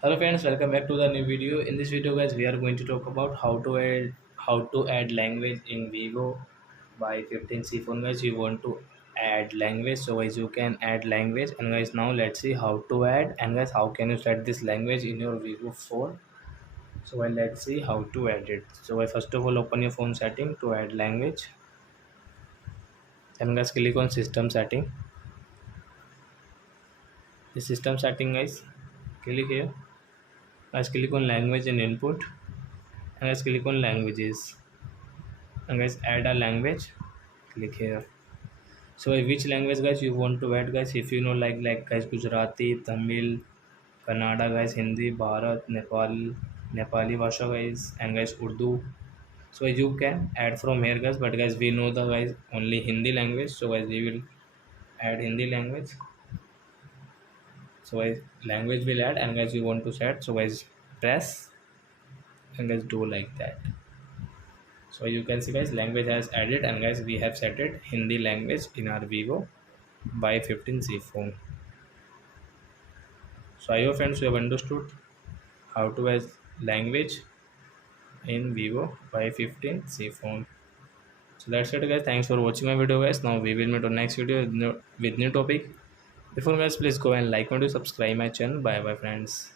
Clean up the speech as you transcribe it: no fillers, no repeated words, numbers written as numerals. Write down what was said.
Hello friends, welcome back to the new video. In this video guys, we are going to talk about how to add language in Vivo by 15C phone guys. You want to add language, so guys you can add language. And guys, now let's see how to add, and guys how can you set this language in your Vivo phone. So well, let's see how to add it. So guys, first of all, open your phone setting to add language. Then guys click on system setting. The system setting guys, click here. Guys click on language and input, and guys click on languages. And guys add a language, click here. So which language guys you want to add guys? If you know like guys Gujarati, Tamil, Kannada guys, Hindi, Bharat, Nepali Bhasha guys, and guys Urdu. So you can add from here guys, but guys we know the guys only Hindi language, so guys we will add Hindi language. So guys language will add, and guys you want to set, so guys press and guys do like that. So you can see guys language has added, and guys we have set it Hindi language in our Vivo by 15C phone. So I hope friends you have understood how to add language in Vivo by 15C phone. So that's it guys, thanks for watching my video guys. Now we will meet on next video with new topic. Before guys, please go and like and subscribe my channel. Bye bye friends.